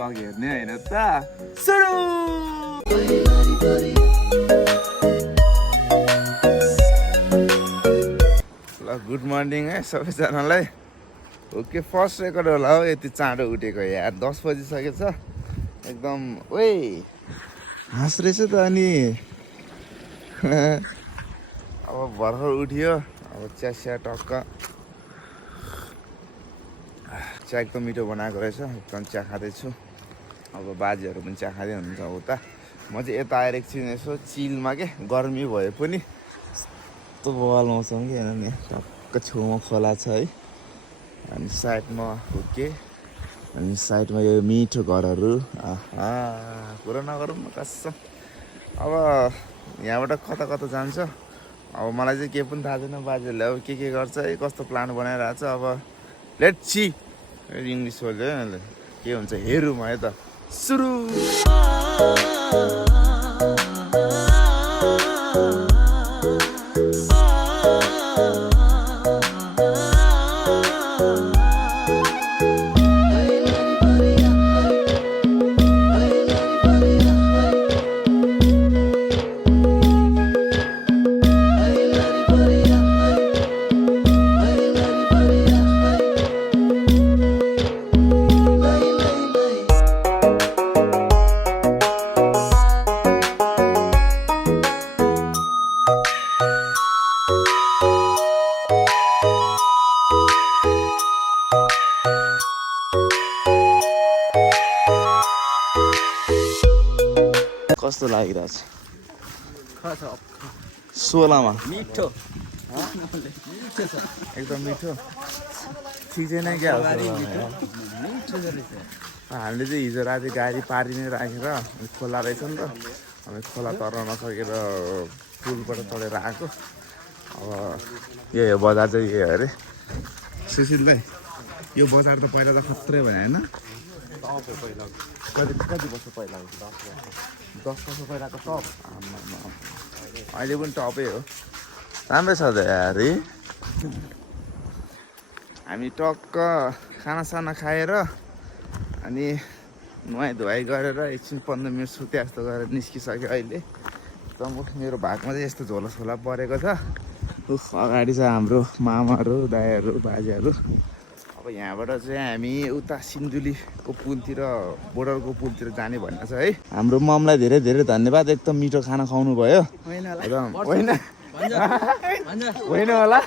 Vlog हेर्ने होइन त सुरु। ल गुड मर्निङ है सबैजनालाई। ओके फर्स्ट रेकर्ड होला हो यति चाँडो उठेको यार 10 बजिसकेको छ एकदम। ओए हाँस रहेछ त अनि अब भर्खर उठियो अब चिया टक्क चिया एकदम मिठो बनाएको रहेछ एकदम चिया खाँदैछु। अब बाजेहरू पनि चिया खाँदै हुनुहुन्छ उता म चाहिँ यता आएर एकछिन यसो चिलमा के गर्मी भए पनि यस्तो बवाल मौसम कि हेर्नु नि टक्क छेउमा खोला छ है अनि साइडमा हुके अनि साइडमा यो मिठो घरहरू कुरा नगरौँ न कसम। अब यहाँबाट कता कता जान्छ अब मलाई चाहिँ केही पनि थाहा छैन बाजेले अब के गर्छ है कस्तो प्लान बनाइरहेको छ। अब लेट्स सी इङ्ग्लिस बोल्यो के हुन्छ हेरौँ है त सुरु। कस्तो लागिरहेछ 16मा मिठो एकदम मिठो ठिक छैन क्या हामीले चाहिँ हिजो राति गाडी पारि नै राखेर खोला रहेछ नि त हामी खोला तर्न नसकेर पुलबाट चढेर आएको। अब यो बजार चाहिँ यो अरे सुशील भाइ यो बजार त पहिला त खत्रै भने होइन कति वर्ष पहिला 10 वर्ष पहिलाको टप अहिले पनि टपै हो राम्रै छ त यार। हामी टक्क खानासाना खाएर अनि नुहाइ धुवाइ गरेर एकछिन 15 मिनट सुते जस्तो गरेर निस्किसक्यो अहिले। मेरो भागमा चाहिँ यस्तो झोला परेको छ। अगाडि छ हाम्रो मामाहरू दाइहरू बाजेहरू। अब यहाँबाट चाहिँ हामी उता सिन्धुलीको पुलतिर बोर्डरको पुलतिर जाने भनेको छ है। हाम्रो ममलाई धेरै धेरै धन्यवाद एकदम मिठो खाना खुवाउनु भयो। होइन होला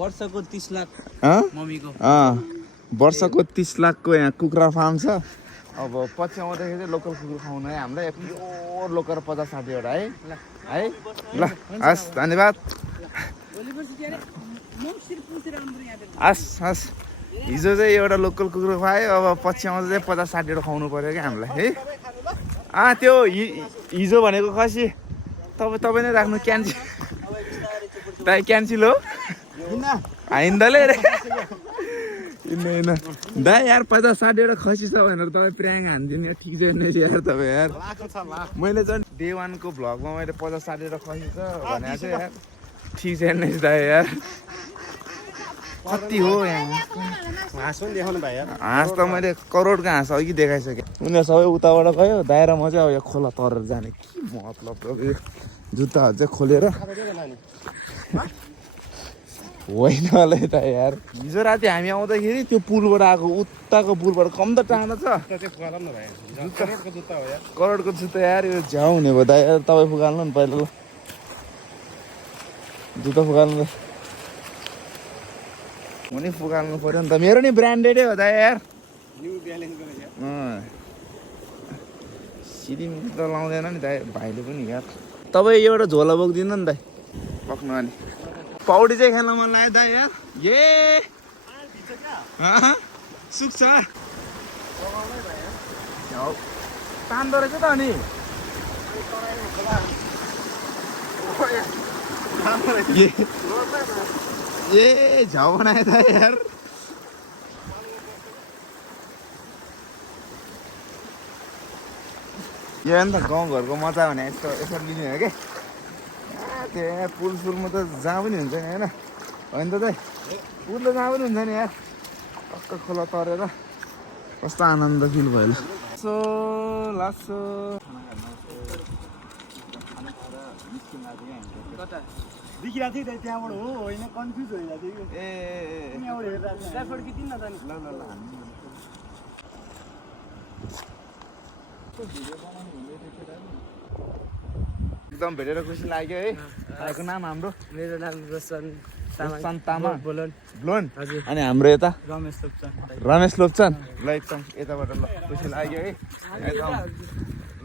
वर्षको 30 लाख मम्मीको वर्षको 30 लाखको यहाँ कुखुरा फार्म छ। अब पछि आउँदाखेरि चाहिँ लोकल कुखुरा खुवाउनु है हामीलाई प्योर लोकल 50-60 वटा है ल हस् धन्यवाद हस्। हिजो चाहिँ एउटा लोकल कुखुरा खुवायो अब पछि आउँदा चाहिँ 50-60 वटा खुवाउनु पऱ्यो क्या हामीलाई है। त्यो हिजो भनेको खसी तपाईँ नै राख्नु क्यान्सिल दाइ क्यान्सिल हो आइन्दाले हिँड्नु दाइ यार 50-60 वटा खसी छ भनेर तपाईँ प्र्याङ हान्दिनु यार ठिक छैन यार तपाईँ यार। मैले झन् डे 1 को भ्लगमा मैले 50-60 वटा खसी छ भनेको थिएँ यार ठिक छैन दाइ यार कति हो यहाँ हाँस त मैले करोडको हाँस अघि देखाइसकेँ। उनीहरू सबै उताबाट गयो दाएर म चाहिँ अब यो खोला तरेर जाने के मतलब जुत्ताहरू चाहिँ खोलेर होइन होला त यार। हिजो राति हामी आउँदाखेरि त्यो पुलबाट आएको उताको पुलबाट कम त टाढा छ करोडको जुत्ता यार यो झ्याउ हुने भयो दाइ यार तपाईँ फुकाल्नु नि पहिला ल जुत्ता फुकाल्नु म नि फुकाल्नु पऱ्यो नि त मेरो नि ब्रान्डेडै हो दाइ यार सिरिम त लाउँदैन नि दाइ भाइले पनि यार। तपाईँ एउटा झोला बोक्दिनु नि दाइ बोक्नु अनि पौडी चाहिँ खेल्न मन लाग्यो दाइ यार ए सुक्छ तान्दो रहेछ त अनि ए झाउ बनायो त यार यो नि त गाउँघरको मजा भने यस्तो यसरी लिने हो क्या त्यहाँ पुलमा त जहाँ पनि हुन्छ नि होइन त दाइ पुल त जहाँ पनि हुन्छ नि यार टक्क खोला तरेर कस्तो आनन्द फिल भयो लासो लासो देखिरहेको थिएँ त्यहाँबाट हो होइन कन्फ्युज भइरहेको थियो ए त्यहाँबाट हेरेर त्यहाँबाट कि दिन न त नि ल ल ल एकदम भेटेर खुसी लाग्यो है भाइको नाम हाम्रो मेरो नाम रोशन तामाङ बोलन ब्लोन हजुर अनि हाम्रो यता रमेश लोप्चा रमेश लोप्चन ल एकदम यताबाट ल खुसी लाग्यो है एकदम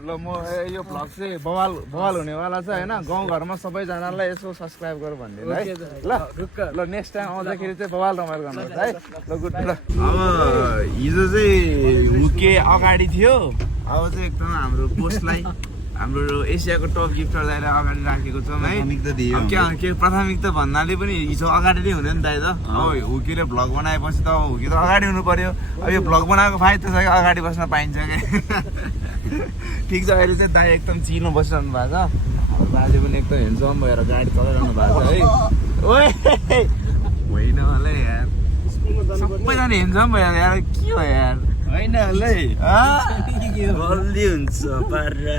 ल म यो भ्लग चाहिँ बवाल हुनेवाला छ होइन गाउँघरमा सबैजनालाई यसो सब्सक्राइब गर भनिदिनु है ल ल नेक्स्ट टाइम आउँदाखेरि चाहिँ बवाल रमाइलो गर्नुपर्छ है ल गुड ल अब हिजो चाहिँ हुके अगाडि थियो अब चाहिँ एकदम हाम्रो पोस्टलाई हाम्रो एसियाको टप गिफ्टरलाई अगाडि राखेको छौँ है के प्राथमिकता भन्नाले पनि हिजो अगाडि नै हुने नि दाइ त अब हुकीले भ्लग बनाएपछि त अब हुकी त अगाडि हुनु पर्यो अब यो भ्लग बनाएको फाइदा छ कि अगाडि बस्न पाइन्छ क्या ठिक छ अहिले चाहिँ दाइ एकदम चिनो बसिरहनु भएको छ दाजु पनि एकदम हेन्डसम भएर गाडी चलाइरहनु भएको छ है ओए होइन होला यार सबैजना हेन्डसम भएर यार के हो यार होइन होला बल्दी हुन्छ पारा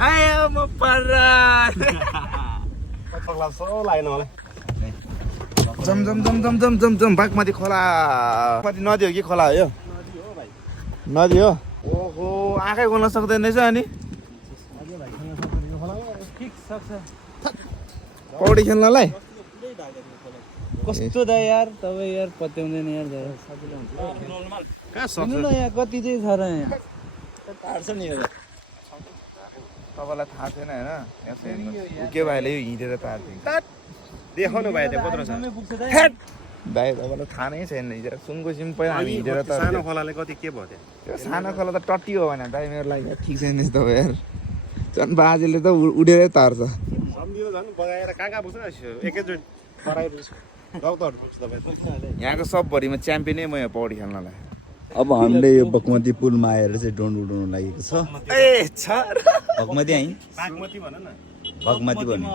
आयो म पारा जम जम जम जम जम जम जम बागमती खोला नदी हो कि खोला हो यो नदी हो ओहो आँखै खोल्न सक्दैन रहेछ अनि पौडी खेल्नलाई कस्तो दा यार तपाईँ यार पत्याउँदैन यार सुन्नु न यहाँ कति चाहिँ छ र यहाँ टाढ्छ नि यो तपाईँलाई थाहा छैन होइन के भाइले यो हिँडेर तार्दिन्छ देखाउनु भयो त्यो कत्रो छ भाइ तपाईँलाई थाहा नै छैन हिजो सुनको सिम पहिला हामी हिँडेर सानो खोलाले कति के भयो त्यो सानो खोला त टट्टी हो भने भाइ मेरो लागि ठिक छैन तपाईँ यार झन् बाजेले त उडेरै तार्छ सम्झिनु झन् बगाएर कहाँ पुग्छ एकैचोटि यहाँको सबभरिमा च्याम्पियनै म यहाँ पौडी खेल्नलाई अब हामीले यो बगमती पुलमा आएर चाहिँ ड्रोन उडाउनु लागेको छ ए छ बगमती है बागमती भन न बगमती भन्ने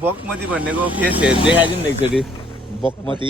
बगमती भन्नेको के छ देखाइदिउँ न एकचोटि बगमती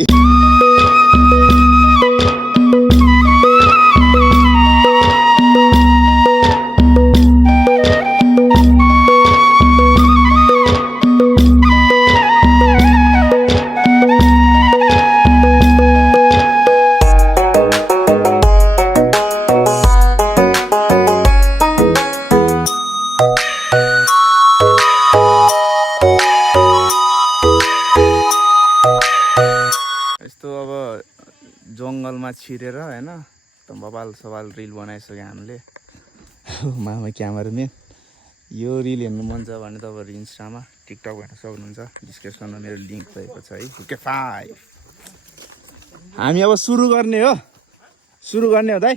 जङ्गलमा छिरेर होइन एकदम बबाल सवाल रिल बनाइसक्यो हामीले मामा क्यामेराम्यान यो रिल हेर्नु मन छ भने तपाईँहरू इन्स्टामा टिकटक हेर्न सक्नुहुन्छ डिस्क्रिप्सनमा मेरो लिङ्क रहेको छ है ओके 5 हामी अब सुरु गर्ने हो दाइ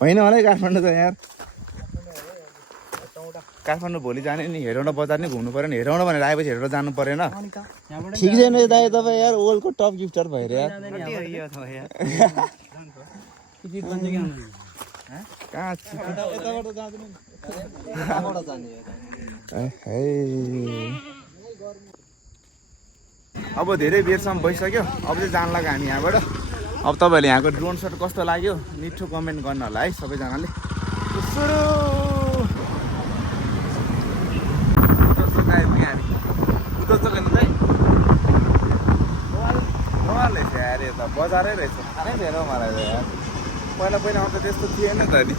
होइन होला है काठमाडौँ त यार काठमाडौँ भोलि जाने नि हेरौँडा बजार नै घुम्नु पऱ्यो नि हेरौँडा भनेर आएपछि हेरेर जानु परेन ठिक छैन दाइ तपाईँ यार वर्ल्डको टप गिफ्टर भएर यार अब धेरै बेरसम्म भइसक्यो अब चाहिँ जान लाग्यो हामी यहाँबाट अब तपाईँहरूले यहाँको ड्रोन सट कस्तो लाग्यो मिठो कमेन्ट गर्नु होला है सबैजनाले सुरु बजारै रहेछ थाहै थिएन मलाई यार पहिला आउँदा त्यस्तो थिएन त नि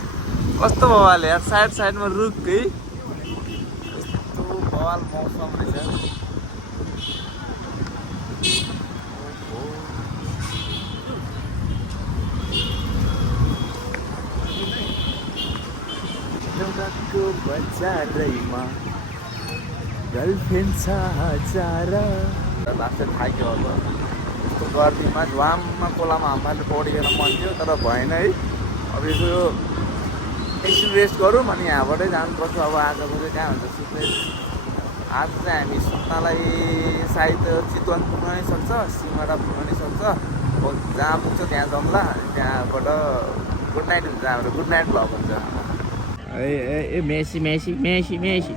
कस्तो बवाल यार साइडमा रुख है यस्तो बवाल मौसम रहेछ एउटाको बजारैमा गर्लफ्रेन्ड छ हजार लास्ट थाक्यो अब यस्तो गर्मीमा झ्वाममा कोलामा हामीले पौडी खेल्न मन थियो तर भएन है अब यसो एकछिन रेस्ट गरौँ अनि यहाँबाटै जानुपर्छ अब आजको चाहिँ कहाँ हुन्छ सुत्ने आज चाहिँ हामी सुत्नलाई सायद चितवन पुग्न नै सक्छ सिमरा पुग्न नै सक्छ जहाँ पुग्छ त्यहाँ जाउँला त्यहाँबाट गुड नाइट हुन्छ हाम्रो गुड नाइट भ्लग हुन्छ ए Messi Messi Messi Messi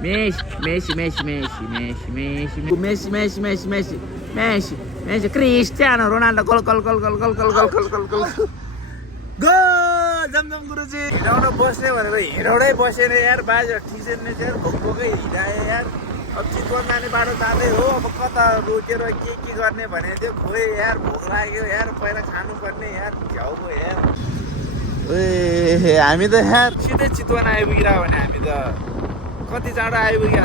Messi Messi Messi Messi Messi Messi Messi Messi Messi Messi Cristiano Ronaldo goal goal goal goal goal goal goal goal goal goal गो जमजम गुरुजी हिँडाउन बस्ने भनेर हिँडाउनै बसेन यार बाजे ठिसेनले चाहिँ भोकै हिँडाए यार अब चितवन जाने बाटो जाँदै हो अब कता रोकेर के गर्ने भने थियो खोइ यार भोक लाग्यो यार पहिला खानुपर्ने यार झ्याउ भयो यार ए हामी त यार सिधै चितवन आइपुगिरह्यो भने हामी त कति चाँडो आइपुग्यो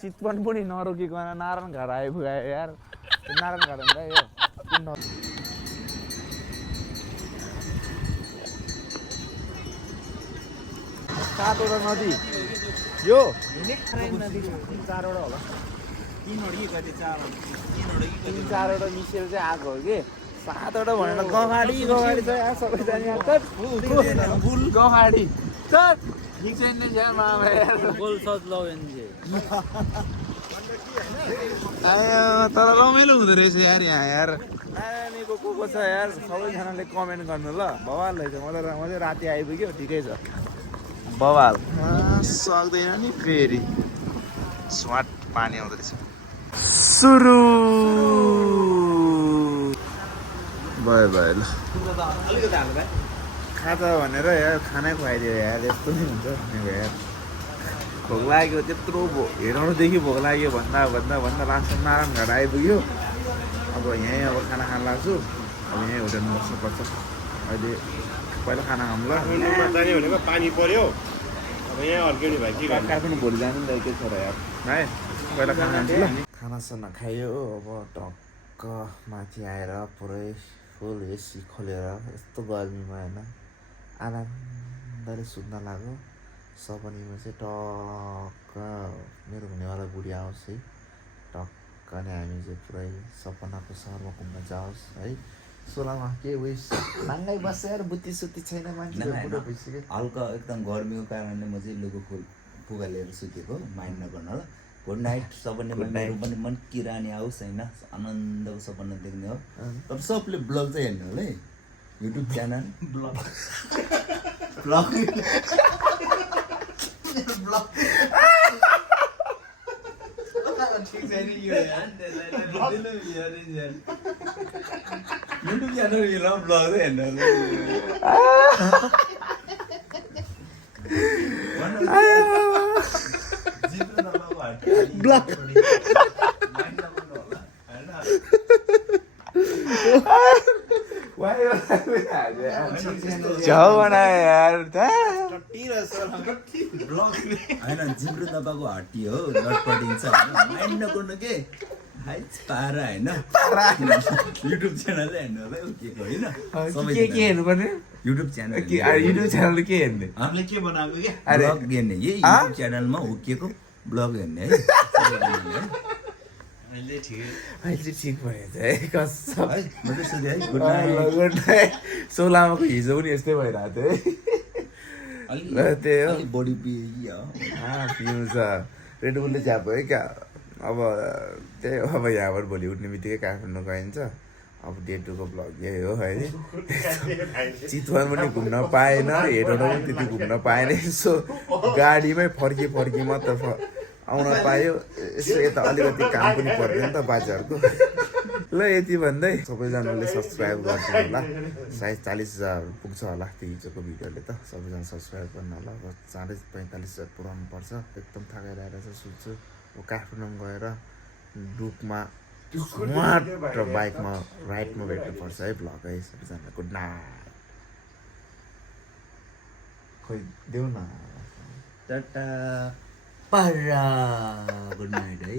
चितवन पनि नरोकिकन नारायण घाट आइपुग्यो यार नारायण घाट भन्दा यो सातवटा नदी यो 3-4वटा होला 3-4वटा मिसेर चाहिँ आएको हो कि 7वटा भनेर गगाडी छ यार सबैजना गगाडी तर रमाइलो हुँदो रहेछ यार यहाँ यार नानीको को छ यार सबैजनाले कमेन्ट गर्नु ल बवाल रहेछ म चाहिँ राति आइपुग्यो ठिकै छ बवाल सक्दैन नि फेरि स्वाट पानी आउँदो रहेछ सुरु भयो भयो ल खाजा भनेर यार खानै खुवाइदियो यार यस्तो नै हुन्छ यार भोक लाग्यो त्यत्रो हिँडाउनुदेखि भोक लाग्यो भन्दा लास्टमा नारायण घाट आइपुग्यो अब यहीँ अब खाना खान लाग्छु अब यहीँ होटेलमा बस्नुपर्छ अहिले पहिला खाना खाऊँ ल जाने भनेको पानी पर्यो अब यहाँ अड्किने भाइ के गर्नु काठमाडौँ भोलि जानु नि त के छ र यार है पहिला खाना खान्छु ल खानासाना खायो अब टक्क माथि आएर पुरै फुल एसी खोलेर यस्तो गर्मीमा होइन आनन्दले सुत्न लाग्यो सपनीमा चाहिँ टक्क मेरो हुनेवाला बुढी आओस् है टक्क नै हामी चाहिँ पुरै सपनाको सहरमा घुम्न जाओस् है सोलामा के उयस नाङ्गै बस्छ यार बुद्धि सुत्ती छैन मान्छे हल्का एकदम गर्मीको कारणले म चाहिँ लुगा फुगा लिएर सुतेको माइन्ड नगर्नु ल गुड नाइट सबैले मेरो पनि मन किरानी आओस् होइन आनन्दको सपना देख्ने हो तर सबले ब्लग चाहिँ हेर्नु होला है YouTube channel blog YouTube channel blog चाहिँ हेर्नु ब्लक छाउ बनायो यार होइन जिब्रो तपाईँको हड्डी हो लटपटिन्छ माइन्ड नगर्नु के पारा होइन युट्युब च्यानल हेर्नु होला उकेको होइन के हेर्नुपर्ने युट्युब च्यानल युट्युब च्यानल के हेर्ने हामीले के बनाएको के ब्लग हेर्ने यही युट्युब च्यानलमा उकेको ब्लग हेर्ने है अहिले ठिक भएछ है कसम गुड नाइट सोलामाको हिजो पनि यस्तै भइरहेको थियो है त्यही हो बडी पियो पिउँछ रेडबुलले झ्याप भयो क्या अब त्यही हो अब यहाँबाट भोलि उठ्ने बित्तिकै काठमाडौँ गइन्छ अब डे 2 को ब्लग यही हो है चितवन पनि घुम्न पाएन हेटौँडा पनि त्यति घुम्न पाएन यसो गाडीमै फर्की मात्र आउन पायो यसो यता अलिकति काम पनि पर्दैन नि त बाजेहरूको ल यति भन्दै सबैजनाले सब्सक्राइब गरिदिनु होला सायद 40,000 पुग्छ होला त्यो हिजोको भिडियोले त सबैजना सब्सक्राइब गर्नु होला अब चाँडै 45,000 पुऱ्याउनु पर्छ एकदम थाकेर आएर चाहिँ सुत्छु अब काठमाडौँ गएर डुकमा र बाइकमा राइडमा भेट्नुपर्छ है भ्लग है सबैजना गुड नाइट खोइ देऊ न टाटा पारा गुड नाइट है